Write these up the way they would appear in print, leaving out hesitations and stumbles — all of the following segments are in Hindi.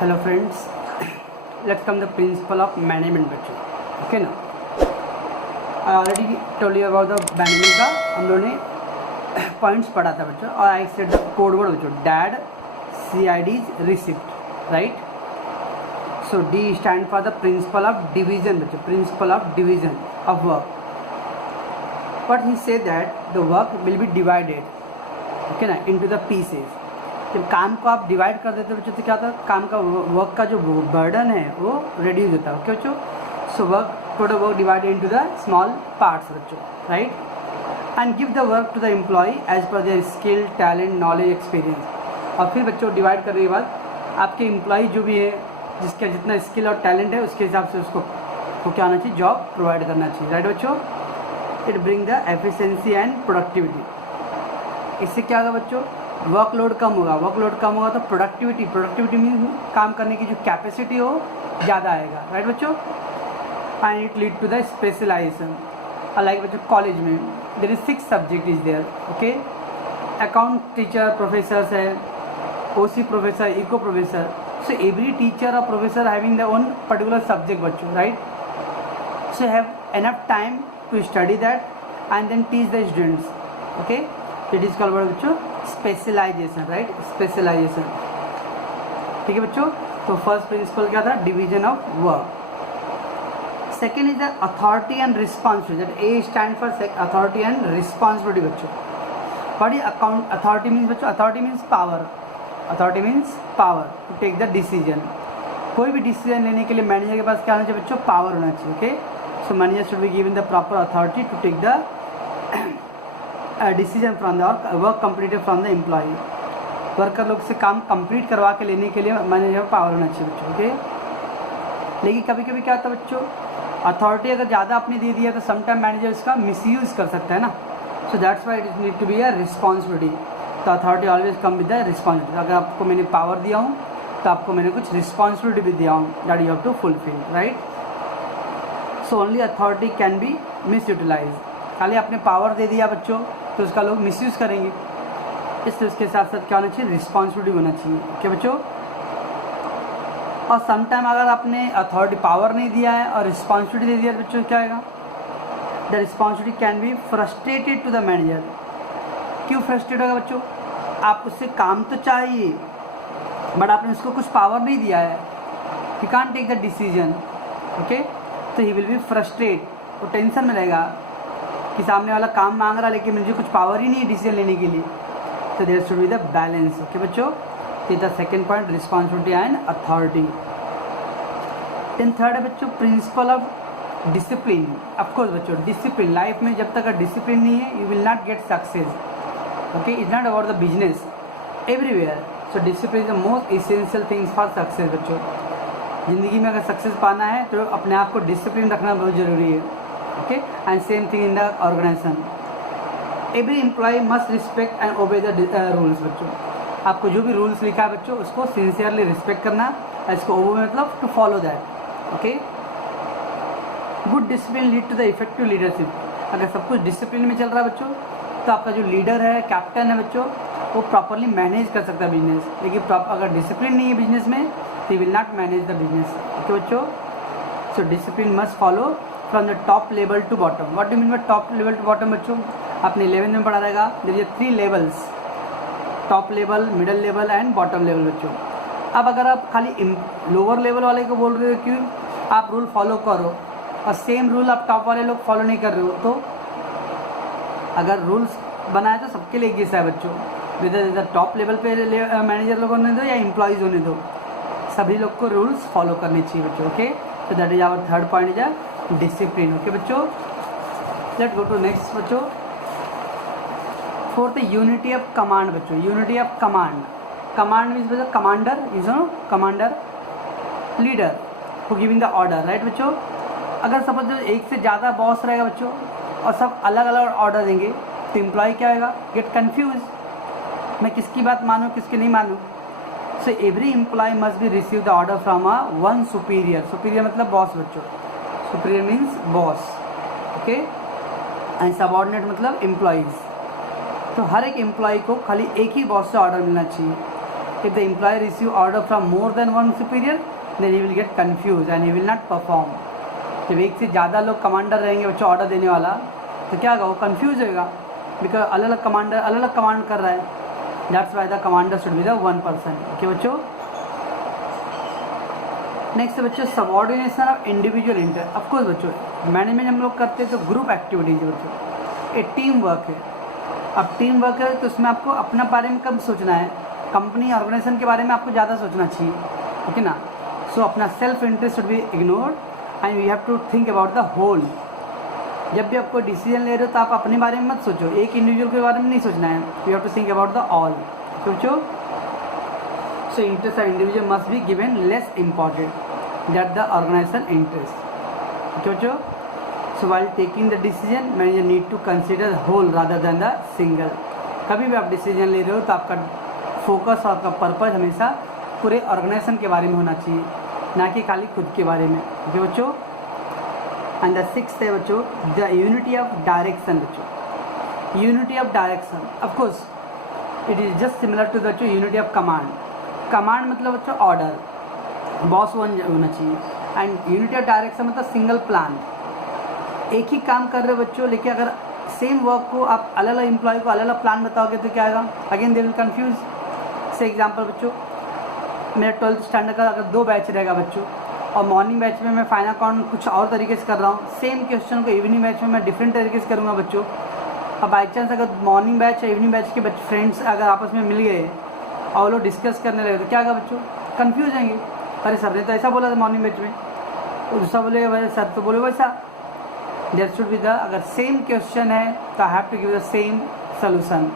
Hello friends, let's come the principle of management बच्चों. ओके ना, I already told you about the management का हम लोगों ने पॉइंट्स पढ़ा था बच्चों. और I said the code word बच्चों, dad CID's receipt, right. So D stand for the principle of division बच्चों, principle of division of work. But he says that the work will be divided, okay ना, इनटू द पीसेस. जब काम को आप डिवाइड कर देते हो बच्चों तो क्या होता है, काम का वर्क का जो बर्डन है वो रिड्यूस होता है. ओके बच्चों, so work total work divided into the small parts बच्चों, right. And give the work to the employ as per their skill, talent, knowledge, experience. और फिर बच्चों डिवाइड करने के बाद आपके एम्प्लॉय जो भी है, जिसका जितना स्किल और टैलेंट है उसके हिसाब से उसको क्या होना चाहिए, जॉब प्रोवाइड करना चाहिए, राइट बच्चों. It bring the efficiency and productivity. इससे क्या होगा बच्चों, वर्कलोड कम होगा. वर्कलोड कम होगा तो प्रोडक्टिविटी मीन्स काम करने की जो कैपेसिटी हो ज़्यादा आएगा, राइट बच्चों. And it lead to the specialisation. Like बच्चों कॉलेज में there is 6 subject is there. Okay, account teacher professors है, OC professor, eco professor. So every teacher और professor having the own particular subject बच्चों, right. So have enough time to study that and then teach the students. Okay, it is called बच्चों स्पेशलाइजेशन, राइट, स्पेशलाइजेशन. ठीक है बच्चों. तो फर्स्ट प्रिंसिपल क्या था, division of work. Second is the authority and responsibility. A stand for authority and responsibility बच्चों. बड़ी अकाउंट अथॉरिटी मीन्स बच्चों, authority means power. Authority means power to take the decision. कोई भी डिसीजन लेने के लिए मैनेजर के पास क्या होना चाहिए बच्चों, पावर होना चाहिए. Okay, so manager should be given the proper authority to take the decision from the work completed from the employee. Worker लोग से काम कंप्लीट करवा के लेने के लिए मैनेजर को पावर होना चाहिए बच्चों. ओके, लेकिन कभी कभी क्या होता है बच्चों, अथॉरिटी अगर ज़्यादा आपने दे दिया तो समटाइम मैनेजर इसका मिसयूज कर सकता है ना. So that's why it need to be a responsibility. तो authority always come with the responsibility. अगर आपको मैंने पावर दिया हूँ तो आपको मैंने कुछ रिस्पॉन्सिबिलिटी भी दिया हूँ, that you have to fulfil, right. So only authority can be misutilise. खाली आपने पावर दे दिया बच्चों तो उसका लोग मिसयूज़ करेंगे. इसलिए उसके साथ साथ क्या होना चाहिए, रिस्पॉन्सिबिलिटी होना चाहिए. ओके बच्चों. और समटाइम अगर आपने अथॉरिटी पावर नहीं दिया है और रिस्पॉन्सिबिलिटी दे दिया तो बच्चों क्या आएगा, the responsibility can be frustrated to the manager. क्यों फ्रस्ट्रेट होगा बच्चों, आप उससे काम तो चाहिए बट आपने उसको कुछ पावर नहीं दिया है, he can't take the decision. Okay, तो ही विल बी फ्रस्ट्रेट. वो टेंशन में रहेगा कि सामने वाला काम मांग रहा है लेकिन मुझे कुछ पावर ही नहीं है डिसीजन लेने के लिए. तो there should be the balance. Okay बच्चों, तो the second point responsibility and authority. Then third है बच्चों प्रिंसिपल ऑफ डिसिप्लिन. ऑफकोर्स बच्चों डिसिप्लिन लाइफ में जब तक डिसिप्लिन नहीं है you will not get success. Okay, it's not about the business, everywhere. So discipline is the most essential things for success बच्चों. ज़िंदगी में अगर सक्सेस पाना है तो अपने आप को डिसिप्लिन रखना बहुत ज़रूरी है. Okay, and same thing in the organisation. Every employ must respect and obey the rules बच्चों. आपको जो भी रूल्स लिखा है बच्चों उसको सिंसियरली रिस्पेक्ट करना, इसको ओबे मतलब to follow that. Okay, good discipline lead to the effective leadership. अगर सब कुछ डिसिप्लिन में चल रहा है बच्चों तो आपका जो लीडर है, कैप्टन है बच्चों, वो प्रॉपरली मैनेज कर सकता है बिजनेस. लेकिन अगर डिसिप्लिन नहीं है बिजनेस में तो he will not manage the business. Okay बच्चों, so discipline must follow from the top level to bottom. What do mean by top level to bottom बच्चों, आपने 11th में पढ़ा रहेगा. There are 3 levels, top level, middle level and bottom level बच्चों. अब अगर आप खाली लोअर लेवल वाले को बोल रहे हो कि आप रूल फॉलो करो और सेम रूल आप टॉप वाले लोग फॉलो नहीं कर रहे हो, तो अगर रूल्स बनाए तो सबके लिए एक जैसा है बच्चों. विद टॉप लेवल पे मैनेजर लोग होने दो या एम्प्लॉयज़ होने दो, सभी लोग को रूल्स फॉलो करने चाहिए बच्चों. ओके, तो that is our third point is a discipline. Okay बच्चों, लेट गो टू नेक्स्ट बच्चों. फोर्थ यूनिटी ऑफ कमांड बच्चों. Unity of command. Command means बच्चों commander, is no commander, leader who giving the order, right बच्चों. अगर सपोज एक से ज़्यादा बॉस रहेगा बच्चों और सब अलग अलग ऑर्डर देंगे तो एम्प्लॉय क्या होगा, गेट कन्फ्यूज, मैं किसकी बात मानूँ किसकी नहीं मानूँ. So every employ must be receive the order from a one superior. Superior मतलब बॉस बच्चों. Superior means boss. Okay, and subordinate मतलब एम्प्लॉयज़. तो हर एक एम्प्लॉय को खाली एक ही बॉस से ऑर्डर मिलना चाहिए. If the employee receive order from more than one superior, then he will get confused and he will not perform. जब एक से ज़्यादा लोग कमांडर रहेंगे बच्चों ऑर्डर देने वाला, तो क्या होगा, वो कंफ्यूज होगा, बिकॉज अलग अलग कमांडर अलग अलग कमांड कर रहा है. That's why the commander should be the one person. Okay बच्चों. नेक्स्ट बच्चों subordination of individual interest. Of course बच्चों मैनेजमेंट हम लोग करते हैं तो ग्रुप एक्टिविटीज है बच्चों, एक टीम वर्क है. अब टीम वर्क है तो उसमें आपको अपना बारे में कम सोचना है, कंपनी ऑर्गेनाइजेशन के बारे में आपको ज़्यादा सोचना चाहिए. ओके ना. सो अपना self interest should be ignored and you have to think about the whole. जब भी आप कोई डिसीजन ले रहे हो तो आप अपने बारे में मत सोचो, एक इंडिविजुअल के बारे में नहीं सोचना है. You have to think about the all. सोचो. So interest of individual must be given less important that the organisation interest. सोचो. So while taking the decision manager need to consider whole rather than the single. कभी भी आप डिसीजन ले रहे हो तो आपका फोकस और आपका पर्पज हमेशा पूरे ऑर्गेनाइजेशन के बारे में होना चाहिए, ना कि खाली खुद के बारे में. ओके बच्चों. एंड द सिक्स्थ है बच्चों द यूनिटी ऑफ डायरेक्शन. बच्चों unity of direction of course it is just similar to बच्चों यूनिटी ऑफ कमांड. कमांड मतलब बच्चों ऑर्डर, बॉस वन होना चाहिए. एंड यूनिटी ऑफ डायरेक्शन मतलब सिंगल प्लान. एक ही काम कर रहे हो बच्चों, लेकिन अगर सेम वर्क को आप अलग अलग एम्प्लॉय को अलग अलग प्लान बताओगे तो क्या आएगा, अगेन दे विल कंफ्यूज. से एग्जांपल बच्चों मेरा 12th स्टैंडर्ड का अगर 2 बैच रहेगा बच्चों, और मॉर्निंग बैच में मैं फाइनल अकाउंट कुछ और तरीके से कर रहा हूँ, सेम क्वेश्चन को इवनिंग बैच में मैं डिफरेंट तरीके से करूँगा बच्चों. अब बाई चांस अगर मॉर्निंग बैच या इवनिंग बैच के बच्चे फ्रेंड्स अगर आपस में मिल गए और लोग डिस्कस करने लगे तो क्या होगा बच्चों, कन्फ्यूज होंगे. अरे सर ने तो ऐसा बोला था मॉर्निंग बैच में, तो दूसरा बोलेगा भाई सर तो बोले वैसा. देयर शुड बी द, अगर सेम क्वेश्चन है तो I have to give the same solution.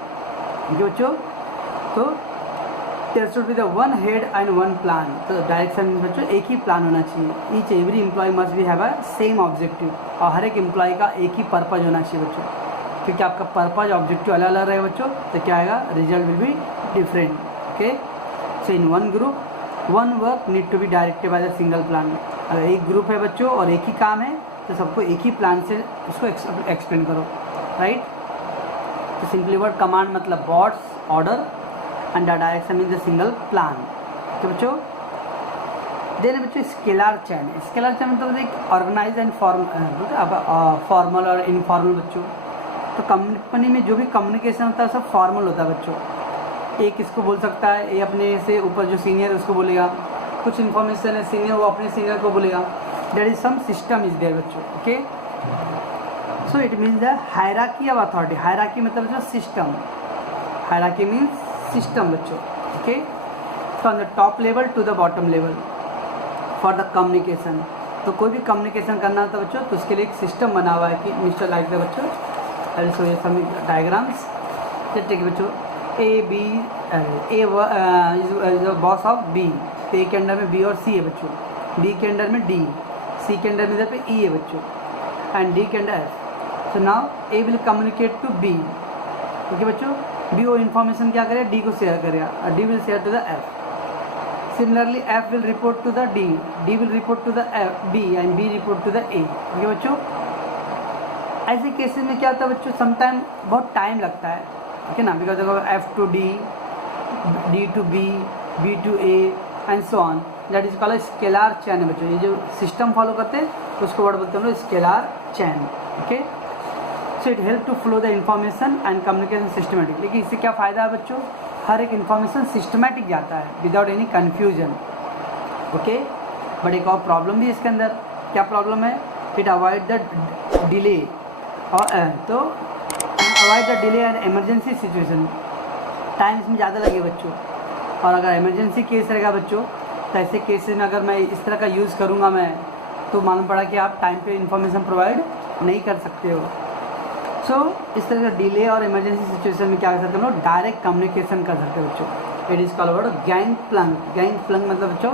बच्चों तो there should be the one head and one plan. तो डायरेक्शन बच्चों एक ही प्लान होना चाहिए. Each every employ must be have a same objective. और हर एक एम्प्लॉय का एक ही पर्पज होना चाहिए बच्चों, क्योंकि आपका पर्पज ऑब्जेक्टिव अलग अलग रहे बच्चों तो क्या आएगा, result will be different. Okay. So in one group one work need to be directed by the single plan. अगर एक ग्रुप है बच्चों और एक ही काम है तो सबको एक ही प्लान से उसको एक्सप्लेन करो. राइट. तो सिंपली वर्ड कमांड मतलब bots order and the direction in the single plan. तो बच्चों देन बच्चों स्केलर चैन. स्केलर चैन मतलब एक ऑर्गेनाइज एंड फॉर्मल और इनफॉर्मल बच्चों. तो कंपनी में जो भी कम्युनिकेशन होता है सब फॉर्मल होता है बच्चों. एक इसको बोल सकता है, ये अपने से ऊपर जो सीनियर है उसको बोलेगा, कुछ इन्फॉर्मेशन है सीनियर वो अपने सीनियर को बोलेगा. There is some system is there बच्चों. Okay. So it means the hierarchy of authority. Hierarchy मतलब जो सिस्टम, हायरार्की मीन्स सिस्टम बच्चों. Okay. From the top level to the bottom level for the communication. तो कोई भी कम्युनिकेशन करना होता है बच्चों तो उसके लिए एक सिस्टम बना हुआ है कि मिस्टर लाइक द बच्चों. आई सो ये सम डायग्राम्स. ठीक है बच्चों. A B A is boss of B. तो ए के अंडर में बी और सी है बच्चों, बी के अंडर में डी, सी के अंडर में इधर पे ई है बच्चों, एंड डी के under F. So now A will communicate to B. Okay बच्चों. बी वो इन्फॉर्मेशन क्या करेगा, डी को शेयर करेगा और D will share to the F. Similarly F will report to the D, D will report to the B and B report to the A. Okay बच्चों. ऐसे केसेस में क्या होता है बच्चों, समटाइम बहुत टाइम लगता है. ओके ना. बिकॉज अगर F to D, D to B, B to A and so on, that is called scalar chain है बच्चों. ये जो सिस्टम फॉलो करते हैं उसको वर्ड बोलते हैं हम लोग scalar chain. Okay. So it help to flow the information and communication systematic. लेकिन इससे क्या फ़ायदा है बच्चों, हर एक इन्फॉर्मेशन सिस्टमेटिक जाता है without any confusion. Okay. But एक और प्रॉब्लम भी इसके अंदर. क्या प्रॉब्लम है, इट अवॉइड द डिले. और तो avoid the delay and emergency situation. Time इसमें ज़्यादा लगे बच्चों, और अगर इमरजेंसी केस रहेगा बच्चों तो ऐसे केसेस में अगर मैं इस तरह का यूज़ करूँगा मैं, तो मालूम पड़ा कि आप टाइम पे इन्फॉर्मेशन प्रोवाइड नहीं कर सकते हो. सो इस तरह का डिले और इमरजेंसी सिचुएशन में क्या कर सकते हैं हम लोग, डायरेक्ट कम्युनिकेशन कर सकते हैं बच्चों. It is called word gang plunge. Gang plunge मतलब बच्चों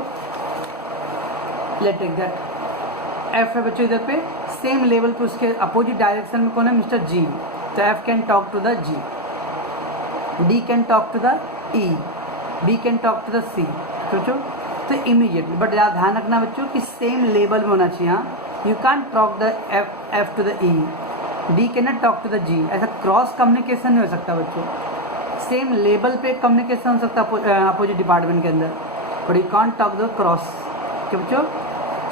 लेट टेक दैट एफ है बच्चों, इधर पे सेम लेवल पे उसके अपोजिट डायरेक्शन में कौन है, मिस्टर जी. तो F can talk to the G, D can talk to the E, B can talk to the C. सोचो. तो इमीडिएटली, बट ध्यान रखना बच्चों कि सेम लेवल में होना चाहिए. हाँ, you can talk the F to the E, D can not talk to the G. ऐसा क्रॉस कम्युनिकेशन नहीं हो सकता बच्चों. सेम लेवल पे कम्युनिकेशन हो सकता है अपोजिट डिपार्टमेंट के अंदर, but you can't talk the cross. क्या बच्चों?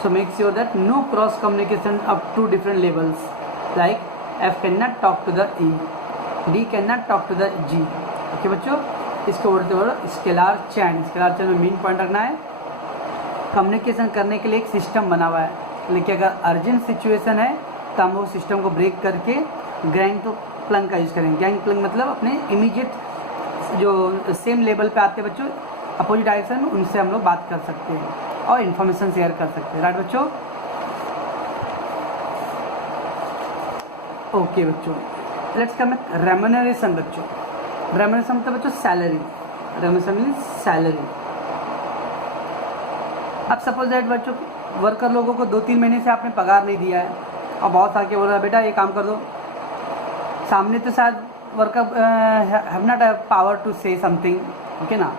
So make sure that no cross communication up to different levels, like F can not talk to the E, D can not talk to the G। Okay बच्चों, इसको बोलते हो स्केलर चैन। स्केलर चैन में मेन पॉइंट रखना है, कम्युनिकेशन करने के लिए एक सिस्टम बना हुआ है, लेकिन अगर अर्जेंट सिचुएशन है तो हम वो सिस्टम को ब्रेक करके गैंग प्लंग का यूज़ करेंगे। गैंग प्लंग मतलब अपने इमीडिएट जो सेम लेवल पे आते हैं बच्चों अपोजिट डायरेक्शन में, उनसे हम लोग बात कर सकते हैं और इन्फॉर्मेशन शेयर कर सकते हैं। राइट बच्चों? ओके बच्चों, लेट्स कम रेम्यूनरेशन। बच्चों रेम्यूनरेशन मतलब बच्चों सैलरी। Remuneration means salary. अब सपोज दैट बच्चों वर्कर लोगों को 2-3 महीने से आपने पगार नहीं दिया है और बहुत आके बोल रहा है बेटा ये काम कर दो, सामने तो शायद worker have not power to say something, okay ना,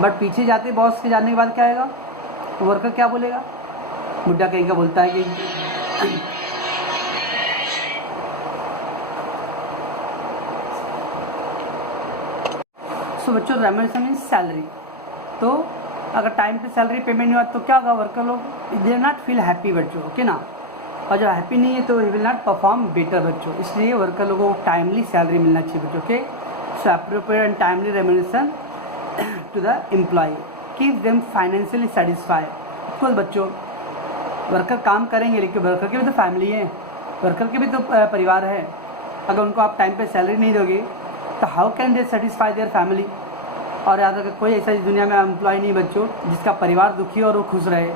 बट पीछे जाते बॉस के जाने के बाद क्या आएगा, वर्कर क्या बोलेगा? बुढ़ा कहीं का बोलता है कि सो बच्चों रेम्यूनरेशन मीन्स सैलरी। तो अगर टाइम पे सैलरी पेमेंट नहीं हुआ तो क्या होगा? वर्कर लोग दे नॉट फील हैप्पी बच्चों, ओके ना, और जब हैप्पी नहीं है तो he will not perform better बच्चों। इसलिए वर्कर लोगों को टाइमली सैलरी मिलना चाहिए बच्चों। Okay, so appropriate and timely remuneration to the employee keep them financially satisfied. Of course बच्चों वर्कर काम करेंगे, लेकिन वर्कर की भी तो फैमिली है, वर्कर के भी तो परिवार है। अगर उनको आप टाइम पे सैलरी नहीं दोगे तो how can they satisfy their family? और याद रखो कोई ऐसा इस दुनिया में एम्प्लॉय नहीं बच्चों जिसका परिवार दुखी और वो खुश रहे,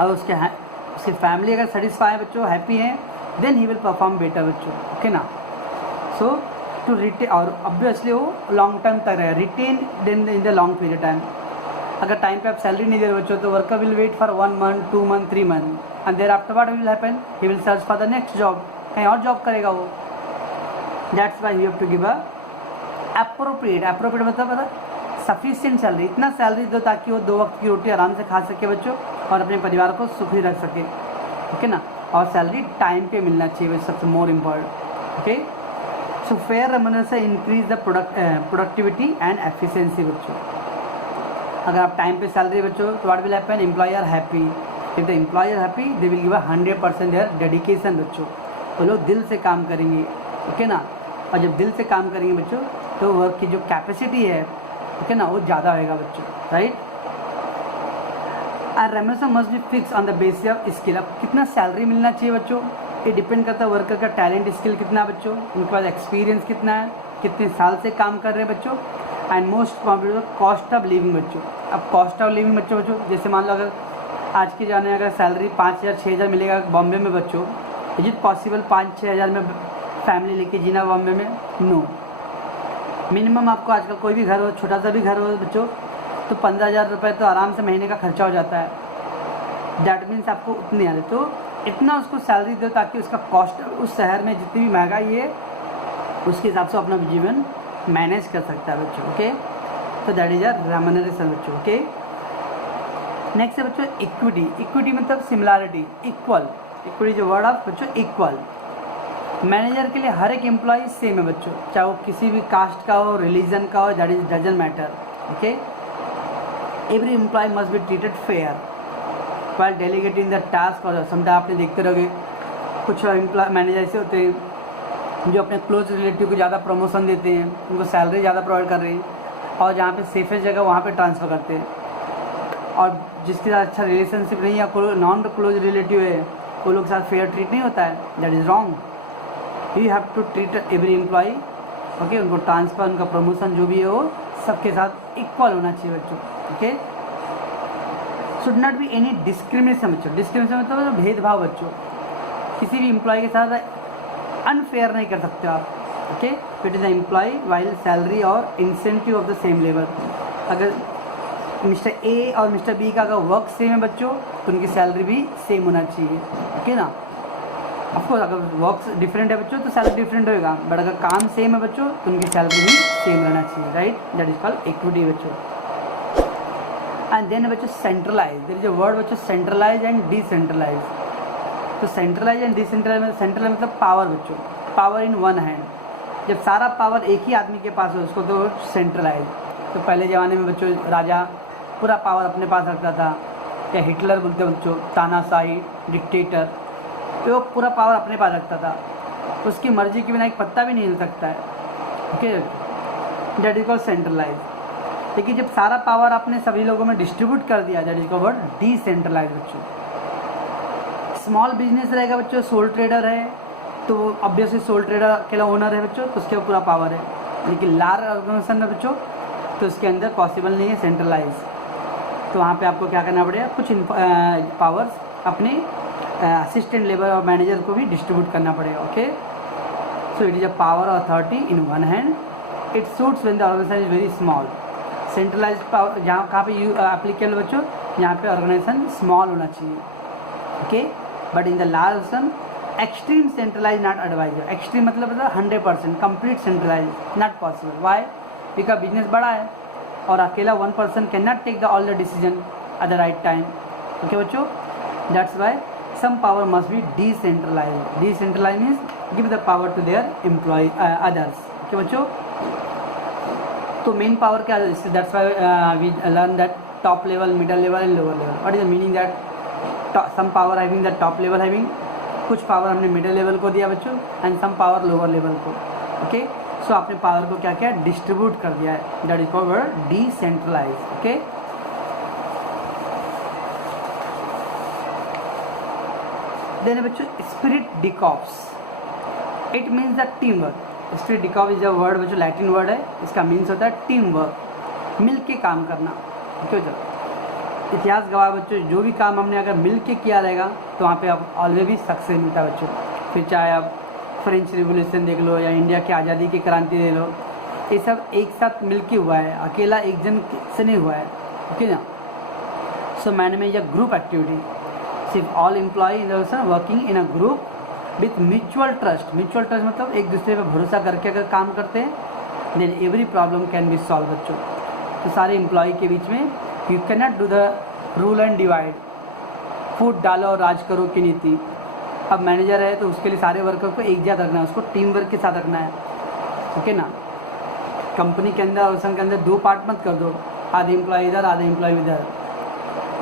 और उसकी फैमिली अगर सेटिस्फाई है बच्चों, हैप्पी है, then he will perform better बच्चों। ओके ना? सो टू रिटेन, और ऑब्वियसली वो लॉन्ग टाइम तक रहे, retain in the long period time. अगर टाइम पे आप सैलरी नहीं दे रहे बच्चों तो worker will wait for 1 month 2 month 3 month and thereafter what will happen? He will search for the next job, कहीं और जॉब करेगा वो। That's why you have to give a appropriate मतलब सफिशिएंट सैलरी, इतना सैलरी दो ताकि वो 2 वक्त की रोटी आराम से खा सके बच्चों और अपने परिवार को सुखी रख सके। ओके ना? और सैलरी टाइम पे मिलना चाहिए, सबसे more important. Okay, so fair remuneration increase the productivity and efficiency बच्चों। अगर आप टाइम पे सैलरी बच्चों तो what will happen? Employ are happy, if the employ are happy they will give 100% their dedication बच्चों। वो लोग दिल से काम करेंगे। ओके ना? और जब दिल से काम करेंगे बच्चों तो वर्क की जो कैपेसिटी है, ओके ना, वो ज़्यादा होएगा बच्चों। राइट? और remuneration must be fix on the basis of skill. अब कितना सैलरी मिलना चाहिए बच्चों, ये डिपेंड करता है वर्कर का टैलेंट स्किल कितना है बच्चों, उनके पास एक्सपीरियंस कितना है, कितने साल से काम कर रहे हैं बच्चों, and most competitive cost of living बच्चों। अब कॉस्ट ऑफ लिविंग बच्चों जैसे मान लो अगर आज के जाने अगर सैलरी 5,000-6,000 मिलेगा बॉम्बे में बच्चों, इज इट पॉसिबल 5-6 हज़ार में फैमिली लेके जीना बॉम्बे में? नो। मिनिमम आपको आजकल कोई भी घर हो, छोटा सा भी घर हो बच्चों, तो 15,000 रुपये तो आराम से महीने का खर्चा हो जाता है। दैट मीन्स आपको उतनी आते, तो इतना उसको सैलरी दो ताकि उसका कॉस्ट उस शहर में जितनी भी महंगाई है उसके हिसाब से अपना जीवन मैनेज कर सकता है बच्चों। ओके, तो दैट इज अ रेम्यूनरेशन बच्चों। ओके, नेक्स्ट है बच्चों इक्विटी। इक्विटी मतलब सिमिलैरिटी, इक्वल। इक्विटी जो वर्ड ऑफ बच्चों इक्वल। मैनेजर के लिए हर एक एम्प्लॉय सेम है बच्चों, चाहे वो किसी भी कास्ट का हो, रिलीजन का हो, that is doesn't matter. Okay, every employ must be treated fair while delegating the task. और समटाइम आपने देखते रहोगे कुछ एम्प्लॉय मैनेजर ऐसे होते हैं जो अपने क्लोज रिलेटिव को ज़्यादा प्रमोशन देते हैं, उनको सैलरी ज़्यादा प्रोवाइड कर रहे हैं, और जहाँ पे सेफेस्ट जगह वहाँ पे ट्रांसफ़र करते हैं, और जिसके साथ अच्छा रिलेशनशिप नहीं है, कोई नॉन क्लोज रिलेटिव है, वो लोग के साथ फेयर ट्रीट नहीं होता है, that is wrong. You have to treat every employ, okay, उनको ट्रांसफ़र, उनका प्रमोशन जो भी है वो सबके साथ इक्वल होना चाहिए बच्चों। Okay, should not be any discrimination बच्चों। डिस्क्रिमिनेशन मतलब भेदभाव बच्चों, किसी भी एम्प्लॉय के साथ अनफेयर नहीं कर सकते आप। Okay, it is the employ while salary और incentive of the same level. अगर मिस्टर ए और मिस्टर बी का अगर वर्क सेम है बच्चों तो उनकी सैलरी भी सेम होना चाहिए। ओके ना? ऑफकोर्स अगर वर्क डिफरेंट है बच्चों तो सैलरी डिफरेंट होएगा, बट अगर काम सेम है बच्चों तो उनकी सैलरी भी सेम रहना चाहिए। Right? That is called equity बच्चों। एंड देन बच्चों centralize, there is a word बच्चों सेंट्रलाइज एंड डिसेंट्रलाइज। तो सेंट्रलाइज एंड डिसेंट्रलाइज, सेंट्रलाइज मतलब पावर बच्चों, पावर इन वन हैंड, जब सारा पावर एक ही आदमी के पास हो उसको तो सेंट्रलाइज। तो पहले ज़माने में बच्चों राजा पूरा पावर अपने पास रखता था, या हिटलर बोलते बच्चों, तानाशाही डिक्टेटर, तो वो पूरा पावर अपने पास रखता था, उसकी मर्जी के बिना एक पत्ता भी नहीं हिल सकता है। Okay, that is called centralize. लेकिन जब सारा पावर आपने सभी लोगों में डिस्ट्रीब्यूट कर दिया, that is called word decentralize बच्चों। स्मॉल बिजनेस रहेगा बच्चों, सोल ट्रेडर है तो ऑब्वियसली सोल ट्रेडर अकेला ओनर है बच्चों, तो उसके पूरा पावर है। लेकिन लार्ज ऑर्गेनाइजेशन है बच्चों, तो उसके अंदर पॉसिबल नहीं है सेंट्रलाइज। तो वहाँ पे आपको क्या करना पड़ेगा, कुछ पावर्स अपने असिस्टेंट लेबर और मैनेजर को भी डिस्ट्रीब्यूट करना पड़ेगा। Okay, so it is a power authority in one hand, it suits when the organization is very small. Centralize power जहाँ कहाँ पे एप्लीकेबल बच्चों, यहाँ पे ऑर्गेनाइजेशन स्मॉल होना चाहिए। Okay, but in the large organisation extreme centralise not advisor. Extreme मतलब 100%, complete centralise not possible. Why? Because business बड़ा है और अकेला one person can not take the all the decision at the right time. Okay बच्चों, that's why some power must be decentralized. Decentralized means give the power to their employee others. Okay बच्चों, तो मेन पावर क्या है? That's why we learn that top level, middle level and lower level. What is the meaning that some power having the top level having, कुछ पावर हमने मिडिल लेवल को दिया बच्चों, and some power lower level को। ओके, सो आपने पावर को क्या किया, डिस्ट्रीब्यूट कर दिया है, that is called decentralise. Okay, then बच्चों spirit de corps, it means the team work. Spirit de corps is a word बच्चों, लैटिन वर्ड है, इसका मीन्स होता है टीम वर्क, मिल के काम करना। क्यों बच्चों, इतिहास गवाह बच्चों, जो भी काम हमने अगर मिल के किया रहेगा तो वहाँ पे आप ऑलवेज भी सक्सेस मिलता है बच्चों। फिर चाहे आप फ्रेंच रिवोल्यूशन देख लो या इंडिया की आज़ादी की क्रांति देख लो, ये सब एक साथ मिल के हुआ है, अकेला एक जन से नहीं हुआ है। ओके ना, so management is a group activity, सिर्फ all employ in the working in a group with mutual trust. Mutual trust मतलब एक दूसरे पर भरोसा करके अगर काम करते हैं, then every problem can be solve बच्चों। तो सारे एम्प्लॉय के बीच में you can not do the rule and divide, फूट डालो और राज करो की नीति। अब मैनेजर है तो उसके लिए सारे वर्कर को एक साथ रखना है, उसको टीम वर्क के साथ रखना है। ओके ना, कंपनी के अंदर ऑर्गेनाइजेशन के अंदर दो पार्ट मत कर दो, आधे एम्प्लॉय इधर आधे एम्प्लॉय इधर,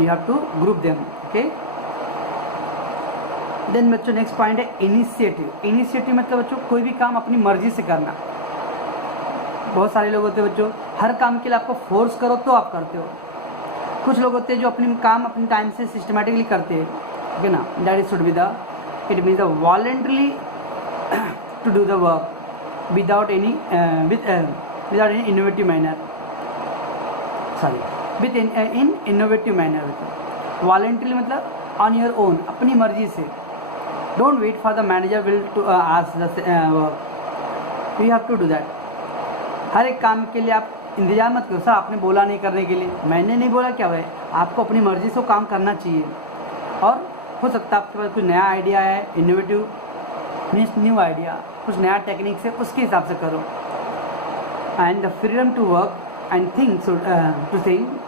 you have to group them. Okay, then बच्चों नेक्स्ट पॉइंट है इनिशिएटिव। इनिशिएटिव मतलब बच्चों कोई भी काम अपनी मर्जी से करना। बहुत सारे लोग होते हैं बच्चों, हर काम के लिए आपको फोर्स करो तो आप करते हो। कुछ लोग होते हैं जो अपनी काम अपने टाइम से सिस्टमेटिकली करते हैं। ओके ना, that is should be the, it means the voluntarily to do the work without any without any innovative manner, sorry with in innovative manner. Voluntarily मतलब ऑन योर ओन, अपनी मर्जी से। Don't wait for the manager will to ask the work, you have to do that. हर एक काम के लिए आप इंतजार मत करो, सर आपने बोला नहीं करने के लिए, मैंने नहीं बोला क्या है, आपको अपनी मर्जी से काम करना चाहिए। और हो सकता है आपके पास कुछ नया आइडिया है, इनोवेटिव मीन्स न्यू आइडिया, कुछ नया टेक्निक से उसके हिसाब से करो। And the freedom to work and think to think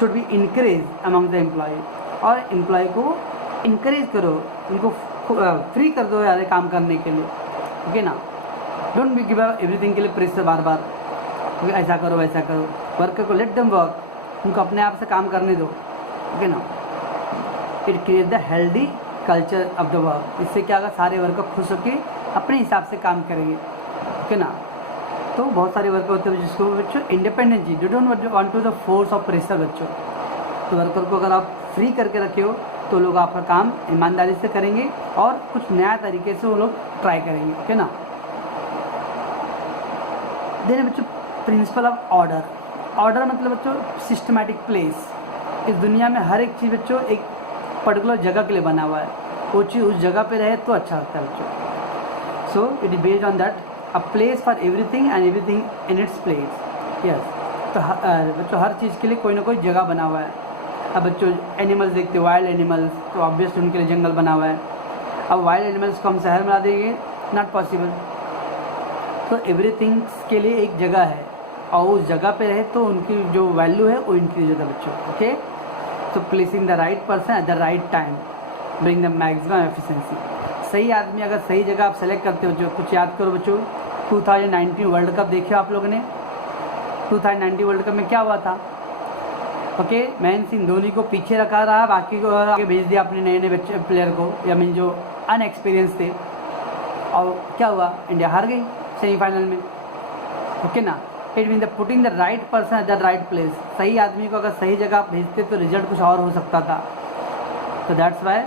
should be encourage among the employ. और एम्प्लॉय को इनकरेज करो, उनको फ्री कर दो यार काम करने के लिए। ओके ना, डोंट बी गिव एवरीथिंग के लिए प्रेशर बार बार, ऐसा करो वैसा करो। वर्कर को लेट देम वर्क, उनको अपने आप से काम करने दो। ओके ना, it create the healthy culture of the work. इससे क्या होगा, सारे वर्कर खुश होकर अपने हिसाब से काम करेंगे। ओके ना, तो बहुत सारे वर्कर होते हैं जिसको बच्चों इंडिपेंडेंट जी, don't want to the force of pressure बच्चों। तो वर्कर को अगर आप फ्री करके रखे हो तो लोग आपका काम ईमानदारी से करेंगे और कुछ नया तरीके से वो लोग ट्राई करेंगे। ओके ना, देन बच्चों प्रिंसिपल ऑफ ऑर्डर। ऑर्डर मतलब बच्चों सिस्टमैटिक प्लेस। इस दुनिया में हर एक चीज़ बच्चों एक पर्टिकुलर जगह के लिए बना हुआ है, वो चीज़ उस जगह पे रहे तो अच्छा लगता है बच्चों। सो it is based on that a place for everything and everything in its place. Yes, तो बच्चों हर चीज़ के लिए कोई ना कोई जगह बना हुआ है। अब बच्चों एनिमल्स देखते हो, वाइल्ड एनिमल्स, तो ऑब्वियसली उनके लिए जंगल बना हुआ है। अब वाइल्ड एनिमल्स को हम शहर में ला देंगे, नॉट पॉसिबल। तो एवरीथिंग के लिए एक जगह है और उस जगह पे रहे तो उनकी जो वैल्यू है वो इंक्रीज होता है बच्चों। ओके, तो placing the right person at the right time bring the maximum efficiency. सही आदमी अगर सही जगह आप सेलेक्ट करते हो, जो कुछ याद करो बच्चों, 2019 वर्ल्ड कप देखे आप लोगों ने। 2019 वर्ल्ड कप में क्या हुआ था? ओके, महेंद्र सिंह धोनी को पीछे रखा रहा, बाकी को आगे भेज दिया अपने नए नए बच्चे प्लेयर को, या मीन जो अनएक्सपीरियंस थे, और क्या हुआ? इंडिया हार गई सेमीफाइनल में। ओके ना, it mean the putting the right person at the right place. सही आदमी को अगर सही जगह भेजते तो रिजल्ट कुछ और हो सकता था। तो that's why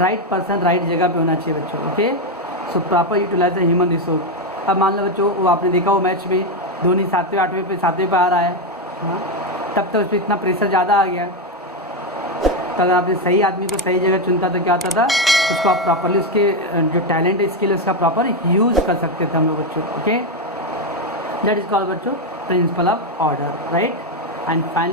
right person right जगह पे होना चाहिए बच्चों। Okay, so proper utilize the human resource. अब मान लो बच्चों, वो आपने देखा वो मैच में धोनी 7वें 8वें पे 7वें पे आ रहा है, हाँ, तब तो उस पर इतना प्रेशर ज़्यादा आ गया। तो अगर आपने सही आदमी को सही जगह चुनता तो क्या होता था, उसको आप प्रॉपरली उसके जो टैलेंट है, स्किल है, उसका प्रॉपर यूज़ कर सकते थे हम लोग बच्चों। ओके, दैट इज कॉल्ड बच्चों principle of order, right. And finally